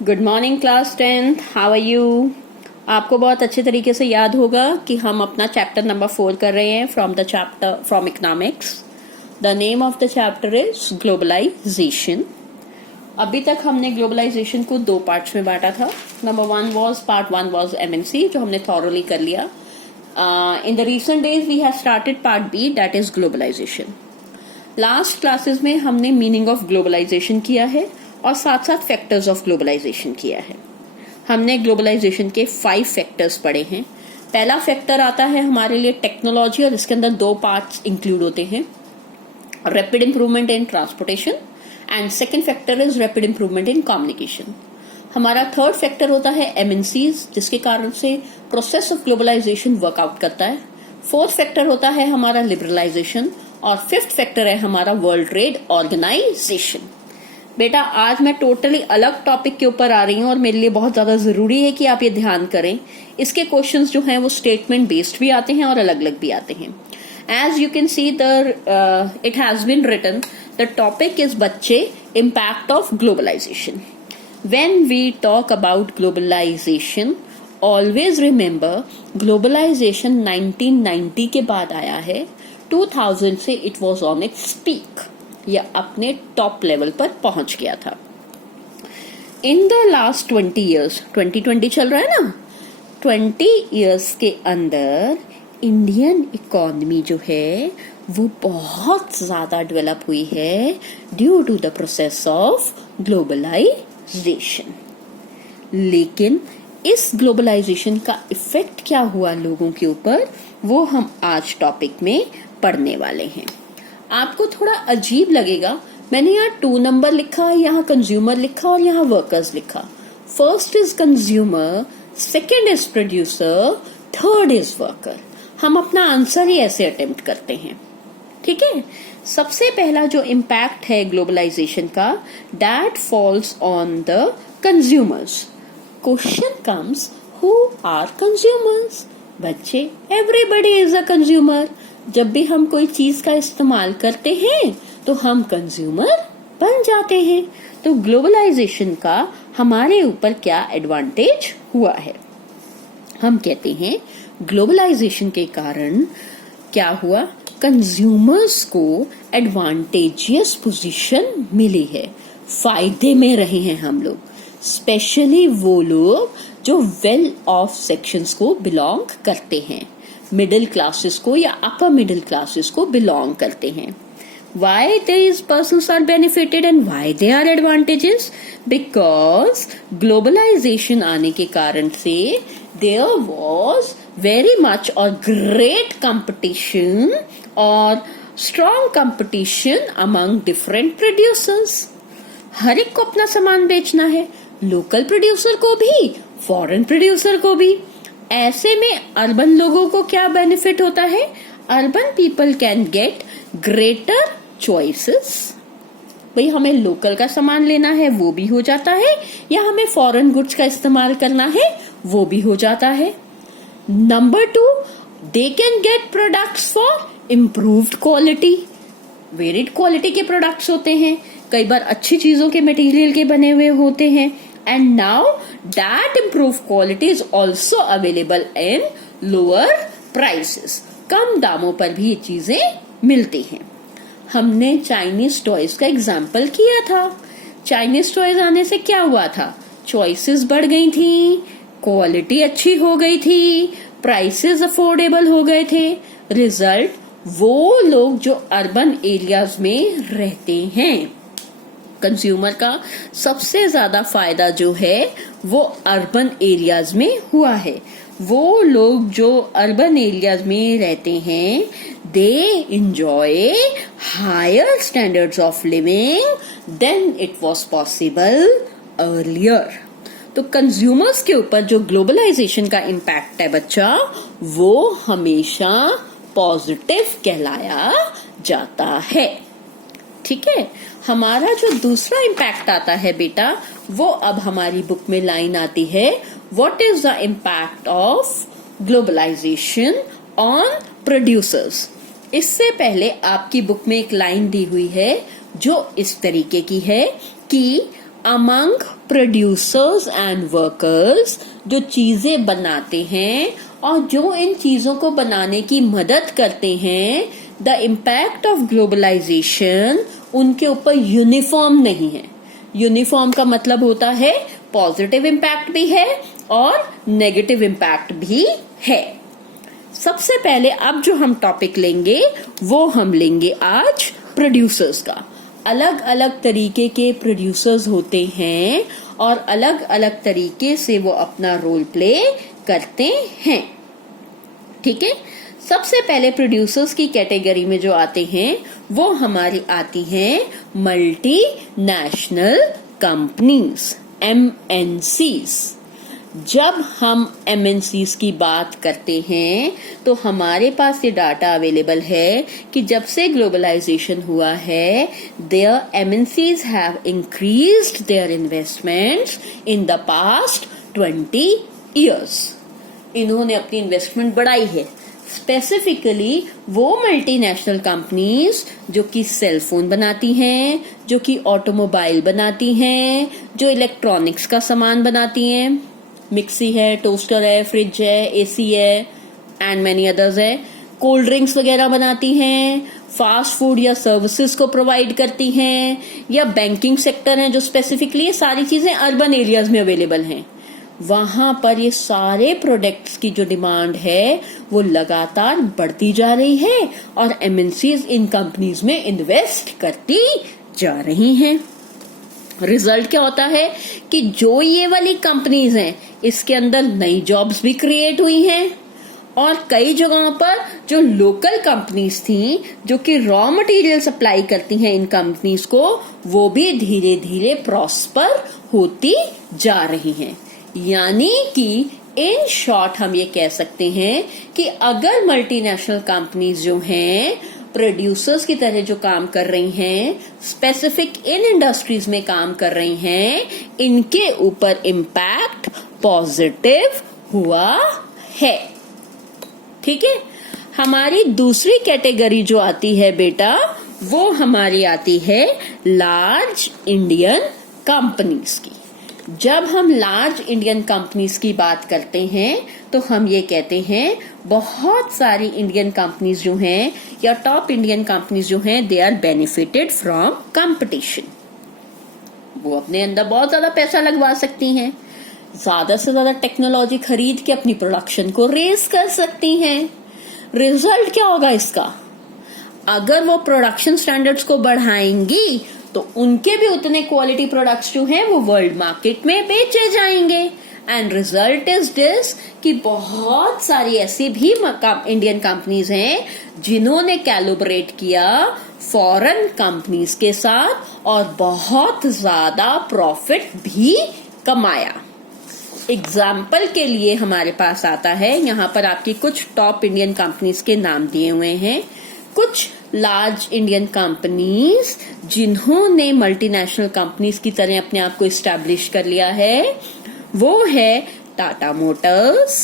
Good morning class 10th, how are you. आपको बहुत अच्छे तरीके से याद होगा कि हम अपना चैप्टर नंबर 4 कर रहे हैं from economics. The name of the chapter is globalization. अभी तक हमने ग्लोबलाइजेशन को 2 पार्ट्स में बांटा था। पार्ट वन वॉज एमएनसी, जो हमने थॉरली कर लिया। In the recent days we have started part b, that is globalization. Last classes में हमने मीनिंग ऑफ ग्लोबलाइजेशन किया है और साथ साथ फैक्टर्स ऑफ ग्लोबलाइजेशन किया है। हमने ग्लोबलाइजेशन के 5 फैक्टर्स पढ़े हैं। पहला फैक्टर आता है हमारे लिए टेक्नोलॉजी, और इसके अंदर 2 पार्ट्स इंक्लूड होते हैं, rapid improvement in transportation, and second factor is rapid improvement in communication. हमारा थर्ड फैक्टर होता है एमएनसीज, जिसके कारण से प्रोसेस ऑफ ग्लोबलाइजेशन वर्कआउट करता है। फोर्थ फैक्टर होता है हमारा लिबरलाइजेशन, और फिफ्थ फैक्टर है हमारा वर्ल्ड ट्रेड ऑर्गेनाइजेशन। बेटा आज मैं टोटली अलग टॉपिक के ऊपर आ रही हूँ और मेरे लिए बहुत ज्यादा जरूरी है कि आप ये ध्यान करें। इसके क्वेश्चंस जो हैं वो स्टेटमेंट बेस्ड भी आते हैं और अलग अलग भी आते हैं। As you can see it has been written, the topic is बच्चे impact of globalization. When we talk about globalization, always remember globalization 1990 के बाद आया है। 2000 से it was on its peak, या अपने टॉप लेवल पर पहुंच गया था। इन द लास्ट 20 ईयर्स, 2020 चल रहा है ना, 20 ईयर्स के अंदर इंडियन इकोनॉमी जो है वो बहुत ज्यादा डेवलप हुई है due to the process of globalization. लेकिन इस ग्लोबलाइजेशन का इफेक्ट क्या हुआ लोगों के ऊपर, वो हम आज टॉपिक में पढ़ने वाले हैं। आपको थोड़ा अजीब लगेगा, मैंने यहाँ 2 नंबर लिखा, यहाँ कंज्यूमर लिखा और यहाँ वर्कर्स लिखा। First is consumer, second is producer, third is worker. हम अपना आंसर ही ऐसे अटेम्प्ट करते हैं, ठीक है। सबसे पहला जो इम्पैक्ट है ग्लोबलाइजेशन का, that falls on the consumers. Question comes, who are consumers? बच्चे, एवरीबडी इज अ कंज्यूमर। जब भी हम कोई चीज का इस्तेमाल करते हैं तो हम कंज्यूमर बन जाते हैं। तो ग्लोबलाइजेशन का हमारे ऊपर क्या एडवांटेज हुआ है? हम कहते हैं ग्लोबलाइजेशन के कारण क्या हुआ, कंज्यूमर्स को एडवांटेजियस पोजीशन मिली है, फायदे में रहे हैं हम लोग, स्पेशली वो लोग जो वेल ऑफ सेक्शंस को बिलोंग करते हैं, मिडिल क्लासेस को या अपर मिडिल क्लासेस को बिलोंग करते हैं। Why these persons are benefited and why they are advantages? Because globalization आने के कारण से there was very much or great competition or strong competition among different producers. हर एक को अपना सामान बेचना है, लोकल प्रोड्यूसर को भी, फॉरेन प्रोड्यूसर को भी। ऐसे में अर्बन लोगों को क्या बेनिफिट होता है? Urban people can get greater choices. भाई हमें लोकल का सामान लेना है वो भी हो जाता है, या हमें फॉरेन गुड्स का इस्तेमाल करना है वो भी हो जाता है। Number 2, they can get products for improved quality. Varied quality के प्रोडक्ट्स होते हैं, कई बार अच्छी चीजों के मटेरियल के बने हुए होते हैं, and now that improved quality is also available in lower prices. कम दामों पर भी ये चीजें मिलती हैं। हमने चाइनीज टॉयज का एग्जाम्पल किया था। चाइनीज टॉयज आने से क्या हुआ था? चॉइसेस बढ़ गई थी, क्वालिटी अच्छी हो गई थी, प्राइसेस अफोर्डेबल हो गए थे। रिजल्ट, वो लोग जो अर्बन एरियाज में रहते हैं, कंज्यूमर का सबसे ज्यादा फायदा जो है वो अर्बन एरियाज में हुआ है। वो लोग जो अर्बन एरियाज में रहते हैं, they enjoy higher standards of living than it was possible earlier. तो कंज्यूमर्स के ऊपर जो ग्लोबलाइजेशन का इम्पैक्ट है बच्चा, वो हमेशा पॉजिटिव कहलाया जाता है, ठीक है। हमारा जो दूसरा इम्पैक्ट आता है बेटा, वो अब हमारी बुक में लाइन आती है, what is the impact of globalization on producers. इससे पहले आपकी बुक में एक लाइन दी हुई है जो इस तरीके की है कि अमंग प्रोड्यूसर्स एंड वर्कर्स जो चीजें बनाते हैं और जो इन चीजों को बनाने की मदद करते हैं, द इम्पैक्ट ऑफ ग्लोबलाइजेशन उनके ऊपर यूनिफॉर्म नहीं है। यूनिफॉर्म का मतलब होता है पॉजिटिव इम्पैक्ट भी है और नेगेटिव इम्पैक्ट भी है। सबसे पहले अब जो हम टॉपिक लेंगे वो हम लेंगे आज प्रोड्यूसर्स का। अलग अलग तरीके के प्रोड्यूसर्स होते हैं और अलग अलग तरीके से वो अपना रोल प्ले करते हैं। ठीक है, सबसे पहले प्रोड्यूसर्स की कैटेगरी में जो आते हैं वो हमारी आती हैं मल्टी नेशनल कंपनीज, MNCs। जब हम MNCs की बात करते हैं तो हमारे पास ये डाटा अवेलेबल है कि जब से ग्लोबलाइजेशन हुआ है, their MNCs have increased their investments in the past 20 years। इन्होंने अपनी इन्वेस्टमेंट बढ़ाई है। स्पेसिफिकली वो मल्टीनेशनल कंपनीज जो कि सेल फोन बनाती हैं, जो कि ऑटोमोबाइल बनाती हैं, जो इलेक्ट्रॉनिक्स का सामान बनाती हैं, मिक्सी है, टोस्टर है, फ्रिज है, एसी है एंड मैनी अदर्स है, कोल्ड ड्रिंक्स वगैरह बनाती हैं, फास्ट फूड या सर्विसेज को प्रोवाइड करती हैं, या बैंकिंग सेक्टर है जो स्पेसिफिकली ये सारी चीजें अर्बन एरियाज में अवेलेबल हैं। वहां पर ये सारे प्रोडक्ट्स की जो डिमांड है वो लगातार बढ़ती जा रही है और MNCs इन कंपनीज में इन्वेस्ट करती जा रही हैं। रिजल्ट क्या होता है कि जो ये वाली कंपनीज हैं इसके अंदर नई जॉब्स भी क्रिएट हुई हैं और कई जगहों पर जो लोकल कंपनीज थी जो कि रॉ मटेरियल सप्लाई करती हैं इन कंपनीज को, वो भी धीरे धीरे प्रॉस्पर होती जा रही हैं। यानी कि इन शॉर्ट हम ये कह सकते हैं कि अगर मल्टीनेशनल कंपनीज जो हैं प्रोड्यूसर्स की तरह जो काम कर रही हैं, स्पेसिफिक इन इंडस्ट्रीज में काम कर रही हैं, इनके ऊपर इम्पैक्ट पॉजिटिव हुआ है। ठीक है, हमारी दूसरी कैटेगरी जो आती है बेटा वो हमारी आती है लार्ज इंडियन कंपनीज की। जब हम लार्ज इंडियन कंपनीज की बात करते हैं तो हम ये कहते हैं बहुत सारी इंडियन कंपनीज जो हैं या टॉप इंडियन कंपनीज जो हैं, they are benefited from competition. वो अपने अंदर बहुत ज्यादा पैसा लगवा सकती हैं, ज्यादा से ज्यादा टेक्नोलॉजी खरीद के अपनी प्रोडक्शन को रेज कर सकती हैं। रिजल्ट क्या होगा इसका? अगर वो प्रोडक्शन स्टैंडर्ड्स को बढ़ाएंगी तो उनके भी उतने क्वालिटी प्रोडक्ट्स जो हैं वो वर्ल्ड मार्केट में बेचे जाएंगे। एंड रिजल्ट इज दिस कि बहुत सारी ऐसी भी इंडियन कंपनीज हैं जिन्होंने कैलिब्रेट किया फॉरेन कंपनीज के साथ और बहुत ज्यादा प्रॉफिट भी कमाया। एग्जाम्पल के लिए हमारे पास आता है, यहाँ पर आपकी कुछ टॉप इंडियन कंपनीज के नाम दिए हुए हैं। कुछ लार्ज इंडियन कंपनीज जिन्होंने मल्टीनेशनल कंपनीज की तरह अपने आप को इस्टेब्लिश कर लिया है वो है टाटा मोटर्स,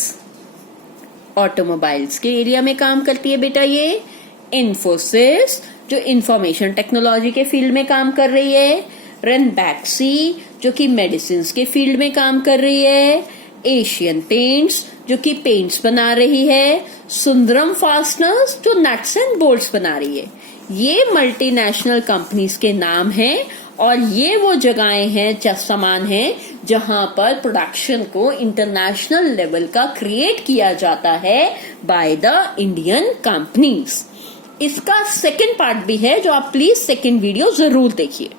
ऑटोमोबाइल्स के एरिया में काम करती है बेटा ये। इन्फोसिस जो इंफॉर्मेशन टेक्नोलॉजी के फील्ड में काम कर रही है। रेनबैक्सी जो कि मेडिसिन के फील्ड में काम कर रही है। एशियन पेंट्स जो कि पेंट्स बना रही है। सुंदरम फास्टनर्स जो नट्स एंड बोल्ट्स बना रही है। ये मल्टीनेशनल कंपनीज के नाम हैं और ये वो जगहें हैं, सामान हैं जहां पर प्रोडक्शन को इंटरनेशनल लेवल का क्रिएट किया जाता है बाय द इंडियन कंपनीज। इसका सेकंड पार्ट भी है जो आप प्लीज सेकंड वीडियो जरूर देखिए।